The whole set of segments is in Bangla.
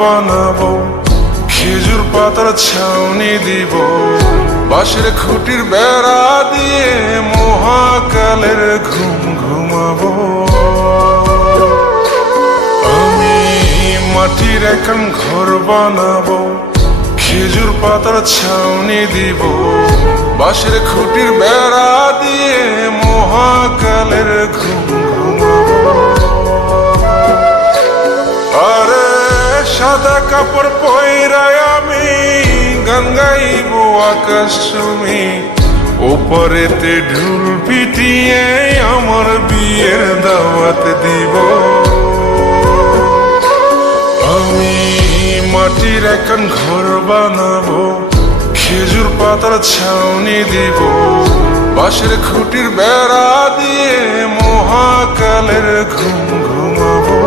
বানাবো, খেজুর পাতার ছাউনি দিব, বাঁশের খুঁটির বেড়া দিয়ে মহাকালের ঘুম ঘুমাবো। আমি মাটির এখন ঘর বানাবো, খেজুর পাতার ছাউনি দিব, বাঁশের খুঁটির বেড়া দিয়ে মহাকালের ঘুম ঘুমাবো। আরে সাদা কাপড় পয়রায় আমি গান গাইব আকাশ চুমি, ওপরেতে ঢুল পিটিয়ে আমার বিয়ের দাওয়াত দিব। আমি মাটির এখন ঘর বানাবো, খেজুর পাতার ছাউনি দিব, বাঁশের খুঁটির বেড়া দিয়ে মহাকালের ঘুম ঘুমাবো।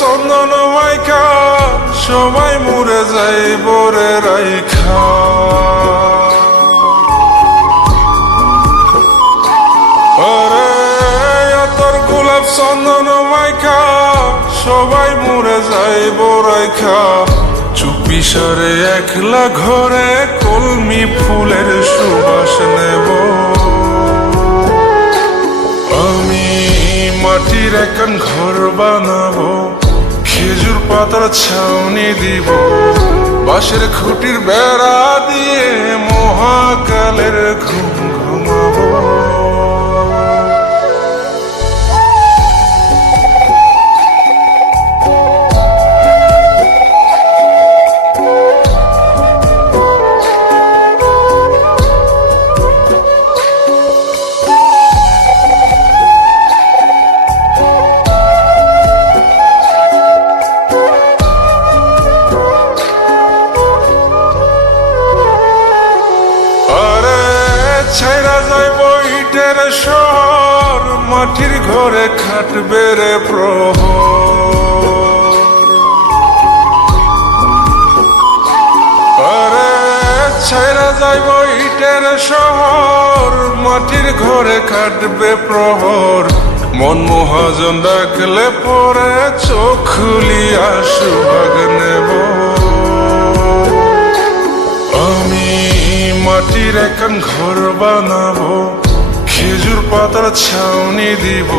চন্দন মাইকা সবাই মরে যাই বরে রাইখা, আরে তোর গোলাপ চন্দন মাইকা সবাই মরে যাই বরাইখা, চুপি সারে একলা ঘরে কলমি ফুলের সুবাস নেব। আমি মাটির এখন ঘর বানাবো, খেজুর পাতার ছাউনি দিব, বাঁশের খুঁটির বেড়া দিয়ে মহাকালের ঘুম ঘুমাবো। ছাইরা যাইব ইটের শহর, মাটির ঘরে খাটবে রে প্রহর। আরে ছাইরা যাইব ইটের শহর, মাটির ঘরে খাটবে প্রহর। মন মহাজন ডাকলে পরে চোখ খুলিয়া সুভাগ নেব। আমি মাটির এখন ঘর বানাবো, খেজুর পাতার ছাউনি দিব,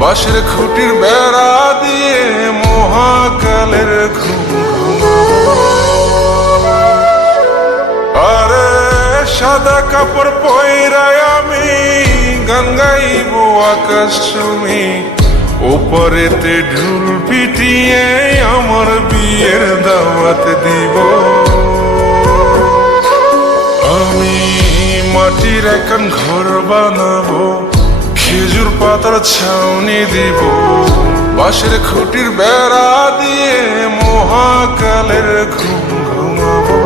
বাঁশের খুঁটির বেড়া দিয়ে মহাকালের ঘুম ঘুমাবো। আরে সাদা কাপড় পয়রায় আমি গান গাইব আকাশ চুমি, ওপরেতে ঢুল পিটিয়ে আমার বিয়ের দাওয়াত দিব। আমি মাটির এখন ঘর বানাবো, খেজুর পাতার ছাউনি দিব, বাঁশের খুঁটির বেড়া দিয়ে মহাকালের ঘুম ঘুমাবো।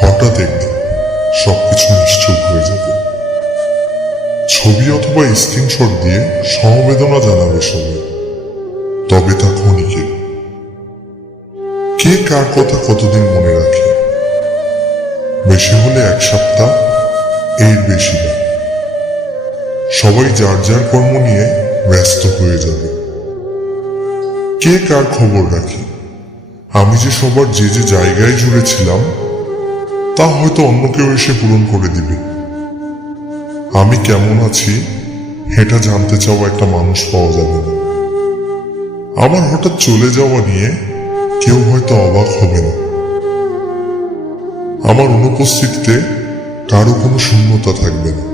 হঠাৎ একদিন সবকিছু নিশ্চুপ হয়ে যাবে। ছবি অথবা স্ক্রিনশট দিয়ে সমবেদনা জানাবে সবাই, তবে তা ক্ষণিকের। কে কার কথা কতদিন মনে রাখে? বেশি হলে এক সপ্তাহ, এর বেশি না। সবাই যার যার কর্ম নিয়ে ব্যস্ত হয়ে যাবে। কে কার খবর রাখে? আমি যে সবার যে যে জায়গায় জুড়েছিলাম তা হয়তো অন্য কেউ এসে পূরণ করে দিবে। আমি কেমন আছি এটা জানতে চাওয়া একটা মানুষ পাওয়া যাবে না। আমার হঠাৎ চলে যাওয়া নিয়ে কেউ হয়তো অবাক হবে না। আমার অনুপস্থিতিতে কারো কোনো শূন্যতা থাকবে না।